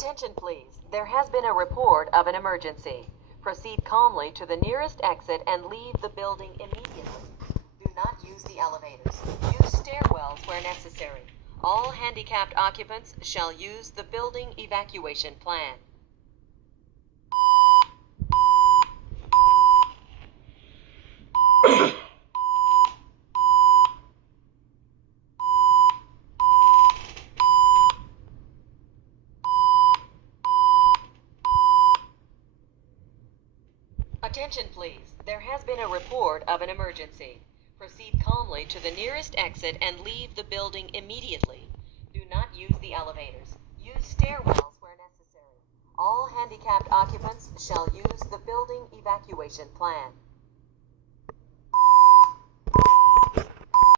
Attention please, there has been a report of an emergency. Proceed calmly to the nearest exit and leave the building immediately. Do not use the elevators. Use stairwells where necessary. All handicapped occupants shall use the building evacuation plan. Attention please, there has been a report of an emergency. Proceed calmly to the nearest exit and leave the building immediately. Do not use the elevators. Use stairwells where necessary. All handicapped occupants shall use the building evacuation plan.